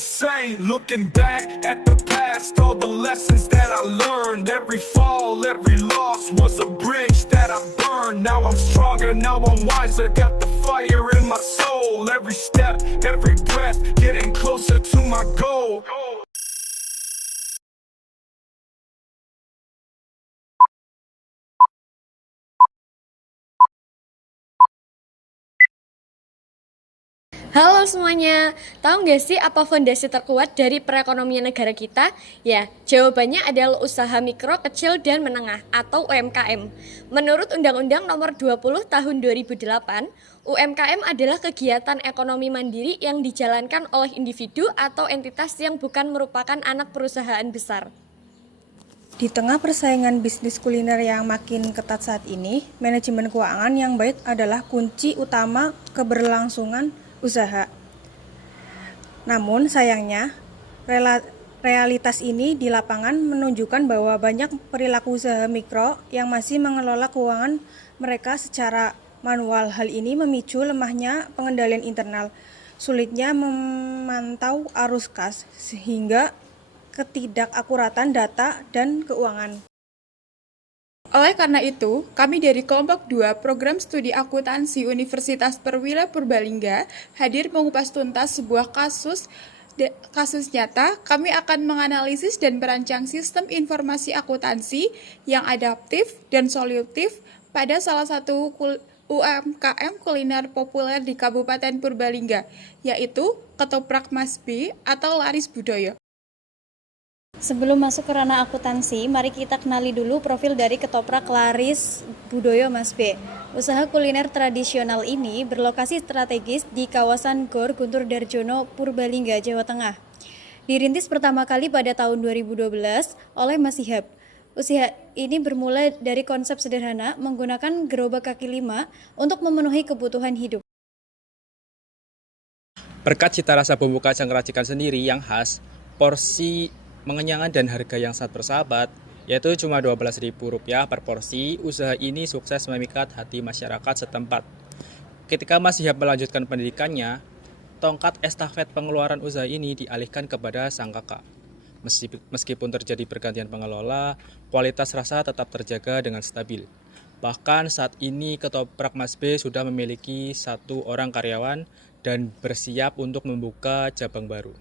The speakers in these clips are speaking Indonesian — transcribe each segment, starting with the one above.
same. Looking back at the past, all the lessons that I learned. Every fall, every loss was a bridge that I burned. Now I'm stronger, now I'm wiser, got the fire in my soul. Every step, every breath, getting closer to my goal. Halo semuanya, tahu nggak sih apa fondasi terkuat dari perekonomian negara kita? Ya, jawabannya adalah usaha mikro, kecil, dan menengah atau UMKM. Menurut Undang-Undang Nomor 20 Tahun 2008, UMKM adalah kegiatan ekonomi mandiri yang dijalankan oleh individu atau entitas yang bukan merupakan anak perusahaan besar. Di tengah persaingan bisnis kuliner yang makin ketat saat ini, manajemen keuangan yang baik adalah kunci utama keberlangsungan usaha. Namun sayangnya, realitas ini di lapangan menunjukkan bahwa banyak perilaku usaha mikro yang masih mengelola keuangan mereka secara manual. Hal ini memicu lemahnya pengendalian internal, sulitnya memantau arus kas, sehingga ketidakakuratan data dan keuangan. Oleh karena itu, kami dari kelompok 2 Program Studi Akuntansi Universitas Perwira Purbalingga hadir mengupas tuntas sebuah kasus nyata. Kami akan menganalisis dan merancang sistem informasi akuntansi yang adaptif dan solutif pada salah satu UMKM kuliner populer di Kabupaten Purbalingga, yaitu Ketoprak Mas B atau Laris Budaya. Sebelum masuk ke ranah akuntansi, mari kita kenali dulu profil dari Ketoprak Laris Budaya Mas B. Usaha kuliner tradisional ini berlokasi strategis di kawasan Gor Guntur Darjono, Purbalingga, Jawa Tengah. Dirintis pertama kali pada tahun 2012 oleh Mas Ihab. Usaha ini bermula dari konsep sederhana menggunakan gerobak kaki 5 untuk memenuhi kebutuhan hidup. Berkat cita rasa bumbu kacang racikan sendiri yang khas, porsi mengenyangkan dan harga yang sangat bersahabat, yaitu cuma Rp12.000 per porsi, usaha ini sukses memikat hati masyarakat setempat. Ketika Mas Ihab melanjutkan pendidikannya, tongkat estafet pengeluaran usaha ini dialihkan kepada sang kakak. Meskipun terjadi pergantian pengelola, kualitas rasa tetap terjaga dengan stabil. Bahkan saat ini Ketoprak Mas B sudah memiliki 1 orang karyawan dan bersiap untuk membuka cabang baru.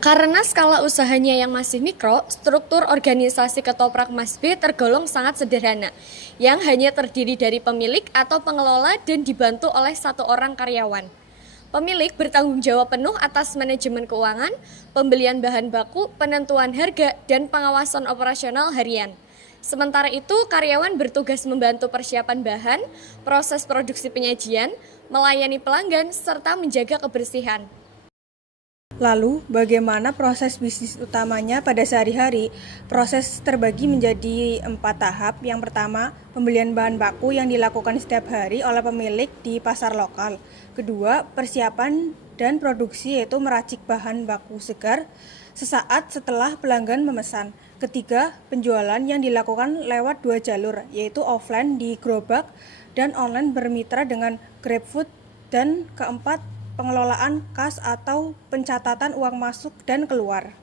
Karena skala usahanya yang masih mikro, struktur organisasi Ketoprak Mas B tergolong sangat sederhana, yang hanya terdiri dari pemilik atau pengelola dan dibantu oleh 1 orang karyawan. Pemilik bertanggung jawab penuh atas manajemen keuangan, pembelian bahan baku, penentuan harga, dan pengawasan operasional harian. Sementara itu, karyawan bertugas membantu persiapan bahan, proses produksi penyajian, melayani pelanggan, serta menjaga kebersihan. Lalu, bagaimana proses bisnis utamanya pada sehari-hari? Proses terbagi menjadi 4 tahap. Yang pertama, pembelian bahan baku yang dilakukan setiap hari oleh pemilik di pasar lokal. Kedua, persiapan dan produksi, yaitu meracik bahan baku segar sesaat setelah pelanggan memesan. Ketiga, penjualan yang dilakukan lewat 2 jalur, yaitu offline di gerobak dan online bermitra dengan GrabFood. Dan keempat, pengelolaan kas atau pencatatan uang masuk dan keluar.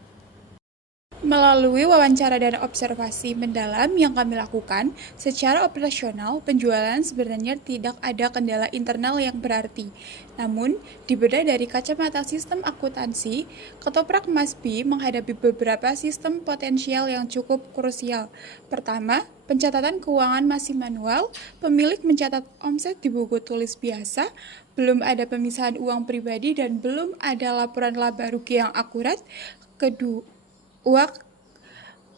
Melalui wawancara dan observasi mendalam yang kami lakukan, secara operasional penjualan sebenarnya tidak ada kendala internal yang berarti. Namun, dibedah dari kacamata sistem akuntansi, Ketoprak Mas B menghadapi beberapa sistem potensial yang cukup krusial. Pertama, pencatatan keuangan masih manual, pemilik mencatat omset di buku tulis biasa, belum ada pemisahan uang pribadi dan belum ada laporan laba rugi yang akurat. Kedua,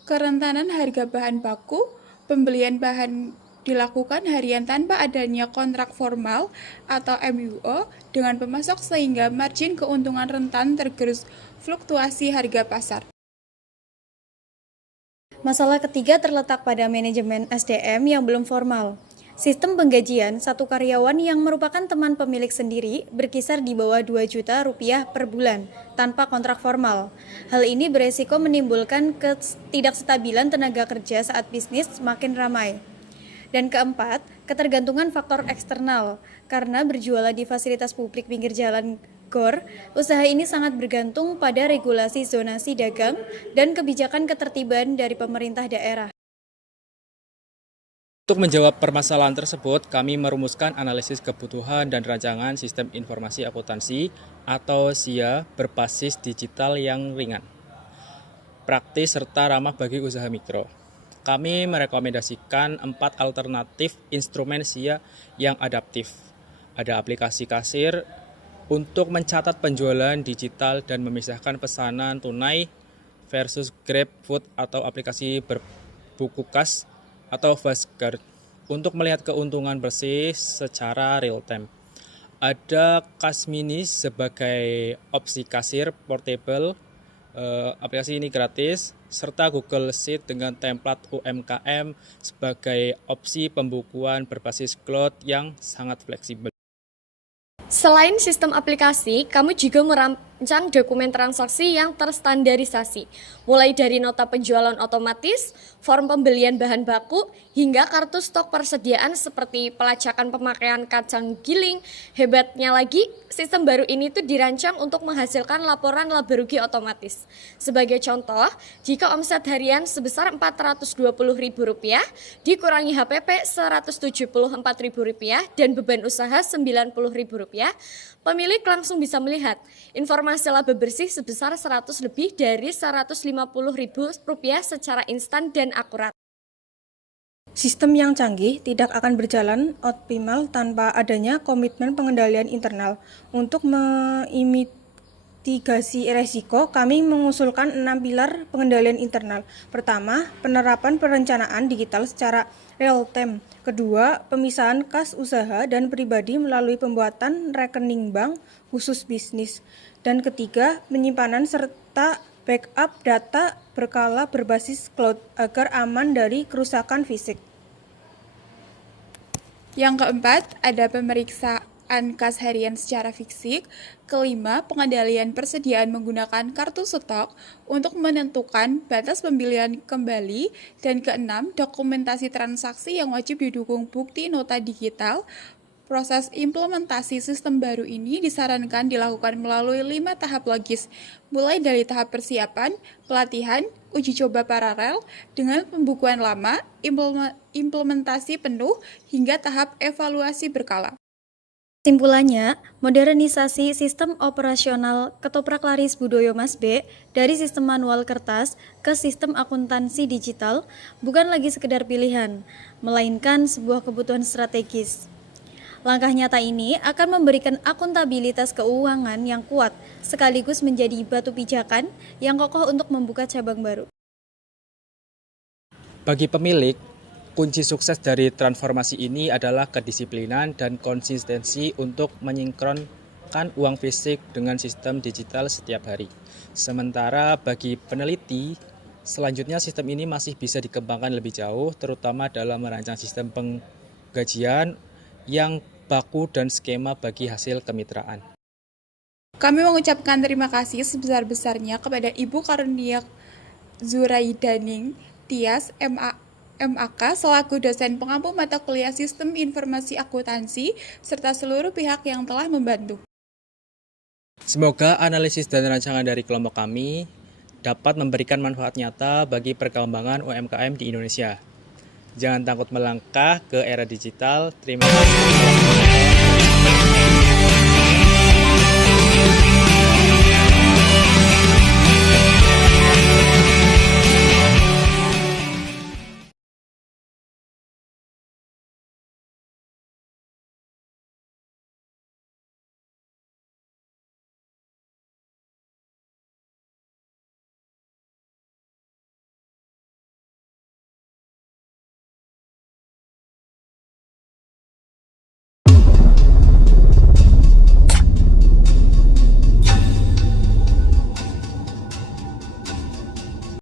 kerentanan harga bahan baku, pembelian bahan dilakukan harian tanpa adanya kontrak formal atau MUO dengan pemasok sehingga margin keuntungan rentan tergerus fluktuasi harga pasar. Masalah ketiga terletak pada manajemen SDM yang belum formal. Sistem penggajian 1 karyawan yang merupakan teman pemilik sendiri berkisar di bawah Rp2 juta per bulan tanpa kontrak formal. Hal ini beresiko menimbulkan ketidakstabilan tenaga kerja saat bisnis semakin ramai. Dan keempat, ketergantungan faktor eksternal. Karena berjualan di fasilitas publik pinggir jalan GOR, usaha ini sangat bergantung pada regulasi zonasi dagang dan kebijakan ketertiban dari pemerintah daerah. Untuk menjawab permasalahan tersebut, kami merumuskan analisis kebutuhan dan rancangan sistem informasi akuntansi atau SIA berbasis digital yang ringan, praktis serta ramah bagi usaha mikro. Kami merekomendasikan 4 alternatif instrumen SIA yang adaptif. Ada aplikasi kasir untuk mencatat penjualan digital dan memisahkan pesanan tunai versus GrabFood atau aplikasi berbuku kas atau Fastcard untuk melihat keuntungan bersih secara real time. Ada Kas Mini sebagai opsi kasir portable, aplikasi ini gratis, serta Google Sheet dengan template UMKM sebagai opsi pembukuan berbasis cloud yang sangat fleksibel. Selain sistem aplikasi, kamu juga merancang dokumen transaksi yang terstandarisasi, mulai dari nota penjualan otomatis, form pembelian bahan baku, hingga kartu stok persediaan seperti pelacakan pemakaian kacang giling. Hebatnya lagi, sistem baru ini tuh dirancang untuk menghasilkan laporan laba rugi otomatis. Sebagai contoh, jika omset harian sebesar Rp420.000 dikurangi HPP Rp174.000 dan beban usaha Rp90.000, pemilik langsung bisa melihat informasi laba bersih sebesar 100 lebih dari Rp150.000 secara instan dan akurat. Sistem yang canggih tidak akan berjalan optimal tanpa adanya komitmen pengendalian internal. Untuk memitigasi resiko, kami mengusulkan 6 pilar pengendalian internal. Pertama, penerapan perencanaan digital secara real time. Kedua, pemisahan kas usaha dan pribadi melalui pembuatan rekening bank khusus bisnis. Dan ketiga, penyimpanan serta backup data berkala berbasis cloud agar aman dari kerusakan fisik. Yang keempat, ada pemeriksaan kas harian secara fisik. Kelima, pengendalian persediaan menggunakan kartu stok untuk menentukan batas pembelian kembali. Dan keenam, dokumentasi transaksi yang wajib didukung bukti nota digital. Proses implementasi sistem baru ini disarankan dilakukan melalui 5 tahap logis, mulai dari tahap persiapan, pelatihan, uji coba paralel, dengan pembukuan lama, implementasi penuh, hingga tahap evaluasi berkala. Kesimpulannya, modernisasi sistem operasional Ketoprak Laris Budoyo Mas B dari sistem manual kertas ke sistem akuntansi digital bukan lagi sekedar pilihan, melainkan sebuah kebutuhan strategis. Langkah nyata ini akan memberikan akuntabilitas keuangan yang kuat, sekaligus menjadi batu pijakan yang kokoh untuk membuka cabang baru. Bagi pemilik, kunci sukses dari transformasi ini adalah kedisiplinan dan konsistensi untuk menyinkronkan uang fisik dengan sistem digital setiap hari. Sementara bagi peneliti, selanjutnya sistem ini masih bisa dikembangkan lebih jauh, terutama dalam merancang sistem penggajian yang baku dan skema bagi hasil kemitraan. Kami mengucapkan terima kasih sebesar-besarnya kepada Ibu Karunia Zuraidaning Tias, MAK, selaku dosen pengampu mata kuliah Sistem Informasi Akuntansi, serta seluruh pihak yang telah membantu. Semoga analisis dan rancangan dari kelompok kami dapat memberikan manfaat nyata bagi perkembangan UMKM di Indonesia. Jangan takut melangkah ke era digital. Terima kasih.